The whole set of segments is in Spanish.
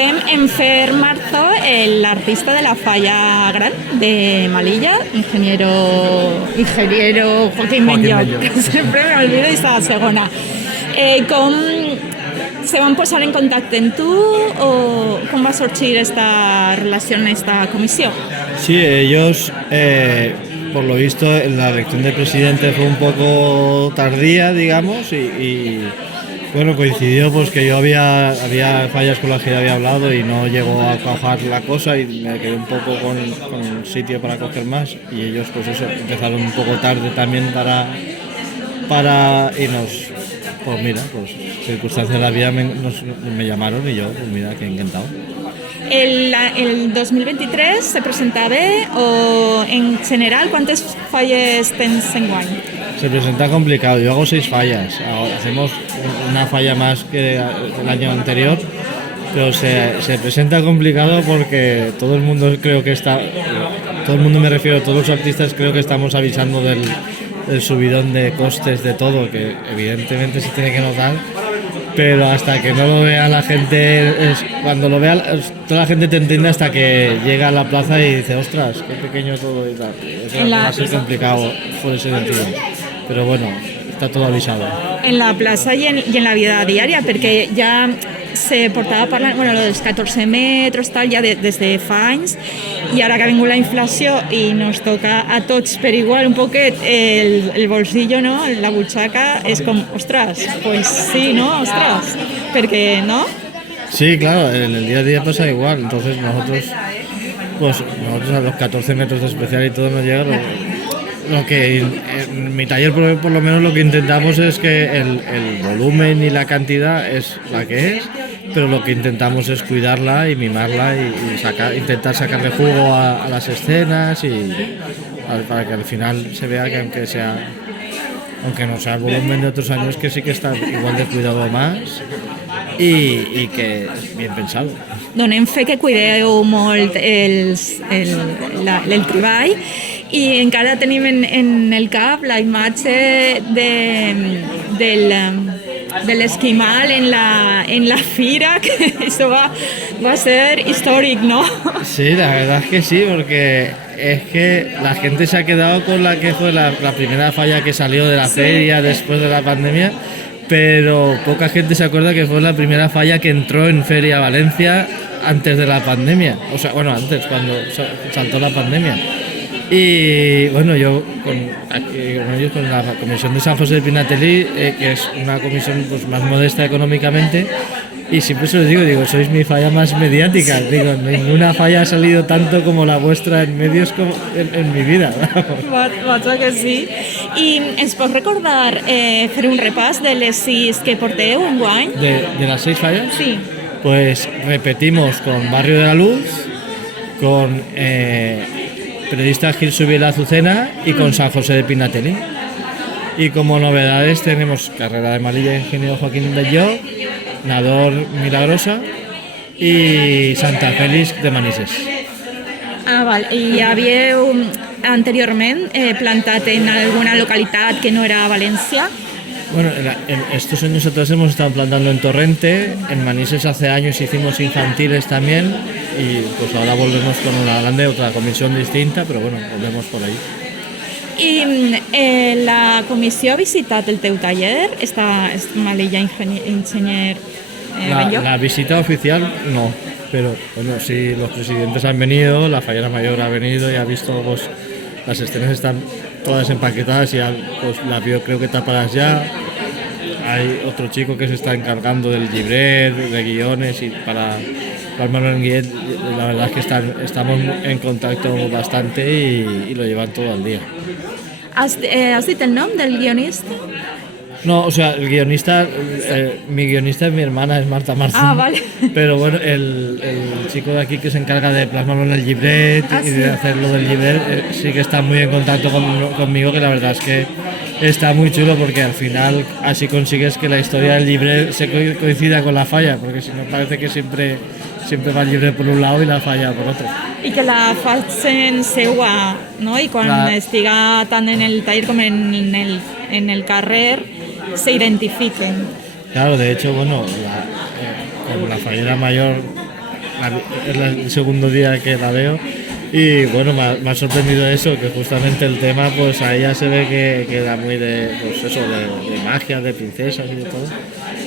En Fer Marzo, el artista de la Falla Gran de Malilla, ingeniero Joaquín Benlloch, que siempre me olvido esta segona. Com se van posar en contacte amb tu o com va sorgir esta relación, esta comisión? Sí, ellos, por lo visto, la elección de presidente fue un poco tardía, digamos, y bueno, coincidió pues que yo había fallas con las que ya había hablado y no llegó a cuajar la cosa y me quedé un poco con sitio para coger más, y ellos pues eso, empezaron un poco tarde también para y nos, pues mira, pues circunstancias de la vida me llamaron y yo, pues mira, que encantado. El 2023 se presentava o en general quantes falles tens enguany? Se presenta complicado, yo hago 6 fallas, ahora hacemos una falla más que el año anterior, pero se presenta complicado porque todo el mundo todo el mundo me refiero, todos los artistas creo que estamos avisando del subidón de costes de todo, que evidentemente se tiene que notar, pero hasta que no lo vea la gente, cuando lo vea toda la gente te entiende hasta que llega a la plaza y dice, ostras, qué pequeño todo y tal. Eso va a ser complicado por ese sentido, pero bueno, está todo avisado. En la plaça i en la vida diària, perquè ja se portava parlant, bueno, lo dels 14 metres, tal, ja des de fa anys, i ara que ha vingut la inflació i nos toca a tots per igual un poquet el bolsillo, no? La butxaca, és com, ostras, pues sí, ¿no? Ostras, perquè, ¿no? Sí, claro, en el día a día pasa igual, entonces nosotros a los 14 metros de especial y todo nos llega lo que en mi taller por lo menos lo que intentamos es que el volumen y la cantidad es la que es, pero lo que intentamos es cuidarla y mimarla y intentar sacarle jugo a las escenas y para que al final se vea que aunque no sea el volumen de otros años, que sí que está igual de cuidado más y que es bien pensado. Donem fe que cuideu molt el treball i encara tenim en el cap la imatge de l'esquimal en la fira, que eso va a ser histórico, ¿no? Sí, la verdad es que sí, porque es que la gente se ha quedado con la que fue la primera falla que salió de la feria después de la pandemia, pero poca gente se acuerda que fue la primera falla que entró en Feria Valencia antes de la pandemia, o sea, bueno, antes, cuando saltó la pandemia. Y bueno, yo con la comisión de San José de Pinatelí, que es una comisión pues más modesta económicamente, y siempre se lo digo, sois mi falla más mediática, digo, ninguna falla ha salido tanto como la vuestra en medios como en mi vida. Vaig que sí. I ens pots recordar fer un repàs de les 6 que porteu enguany? ¿De las 6 fallas? Sí. Pues repetimos con Barrio de la Luz, con Periodista Gil Subiela Azucena y con San José de Pinatelí. Y como novedades tenemos Carrera de Malilla, Ingeniero Joaquín Benlloch, Nador Milagrosa y Santa Félix de Manises. Ah, val. I havíeu anteriorment plantat en alguna localitat que no era València? Bueno, en estos años atrás hemos estado plantando en Torrente, en Manises hace años hicimos infantiles también y pues ahora volvemos con una grande, otra comisión distinta, pero bueno, volvemos por ahí. I la comissió ha visitat el teu taller, Malilla Enginyer Benlloch? La visita oficial no, pero bueno, sí, los presidentes han venido, la fallera mayor ha venido y ha visto pues, las escenas están todas empaquetadas y pues las vio creo que tapadas ya. Hay otro chico que se está encargando del libret, de guiones y para Manuel Nguyen, la verdad es que estamos en contacto bastante y lo llevan todo al día. Has dit el nom del guionista? No, o sea, el guionista, mi guionista es mi hermana, es Marta Martín. Ah, vale. Pero bueno, el chico de aquí que se encarga de plasmarlo en el libret y de hacer lo del libret, sí que está muy en contacto conmigo, que la verdad es que está muy chulo porque al final así consigues que la historia del libret se coincida con la falla, porque si no parece que siempre va el libret por un lado y la falla por otro. I que la facin seua, no? I quan estiga tant en el taller com en el carrer se identifiquen. Claro, de hecho, bueno, como la fallera mayor el segundo día que la veo. Y bueno, me ha sorprendido eso, que justamente el tema, pues ahí ya se ve que era muy de, pues eso, de magia, de princesas y de todo.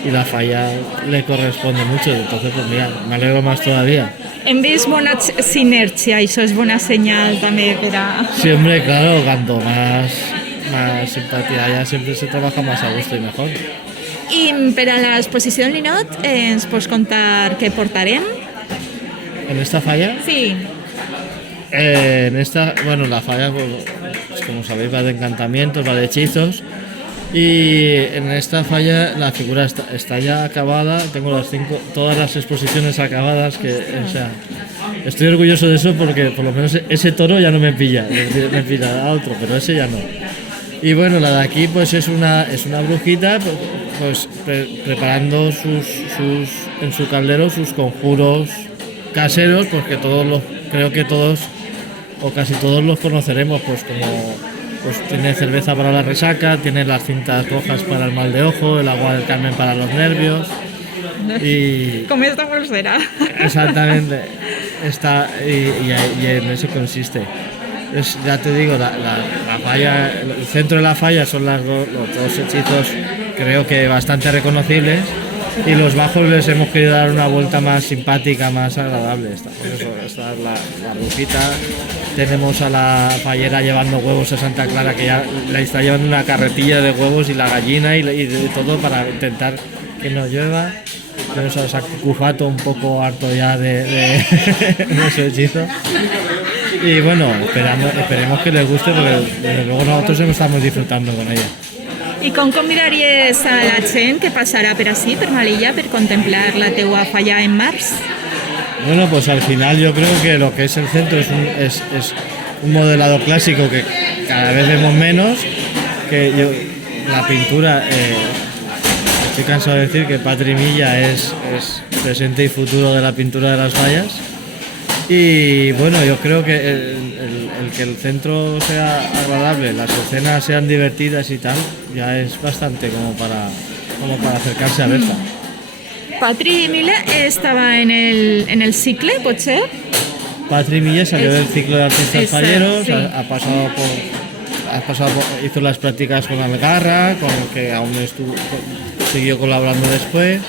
Y la falla le corresponde mucho, entonces pues mira, me alegro más todavía. Hem vist bona sinergia, això és bona senyal també per a... Siempre, claro, cuanto más simpatía haya, siempre se trabaja más a gusto y mejor. I per a l'exposició del ninot ens pots contar què portarem? ¿En esta falla? Sí. En esta, bueno, la falla, pues, como sabéis, va de encantamientos, va de hechizos. Y en esta falla la figura está ya acabada. Tengo todas las exposiciones acabadas. O sea, estoy orgulloso de eso porque por lo menos ese toro ya no me pilla. Me pillará otro, pero ese ya no. Y bueno, la de aquí pues es una brujita pues preparando en su caldero sus conjuros caseros, porque creo que todos o casi todos los conoceremos, pues como pues tiene cerveza para la resaca, tiene las cintas rojas para el mal de ojo, el agua del Carmen para los nervios y Com esta pulsera. exactamente y en eso consiste. Ya te digo, la falla, el centro de la falla son los dos hechizos, creo que bastante reconocibles. Y los bajos les hemos querido dar una vuelta más simpática, más agradable. Esta es la brujita. Tenemos a la fallera llevando huevos a Santa Clara, que ya la está llevando una carretilla de huevos y la gallina y de todo para intentar que no llueva. Tenemos a Sacufato un poco harto ya de su hechizo. Y bueno, esperemos que les guste, porque desde luego nosotros estamos disfrutando con ella. I com convidaries a la gent que passarà per ací, per Melilla, per contemplar la teua falla en març? Bueno, pues al final yo creo que lo que es el centro es un modelado clásico que cada vez vemos menos, la pintura, estoy cansado de decir que Patri Milla es presente y futuro de la pintura de las fallas. Y bueno, yo creo que el que el centro sea agradable, las escenas sean divertidas y tal, ya es bastante como para acercarse a verla. Patri Milla estava en el cicle, pot ser? Patri Milla salió del ciclo de artistas falleros, sí. Hizo las prácticas con Algarra, con el que aún siguió colaborando después.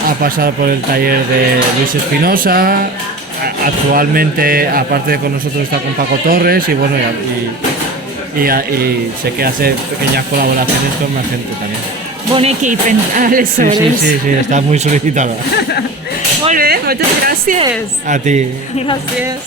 Ha pasado por el taller de Luis Espinosa. Actualmente, aparte de con nosotros, está con Paco Torres y bueno, y sé que hace pequeñas colaboraciones con más gente también. Bon equip, aleshores. Sí, está muy solicitada. Molt bé, moltes gràcies. A ti. Gràcies.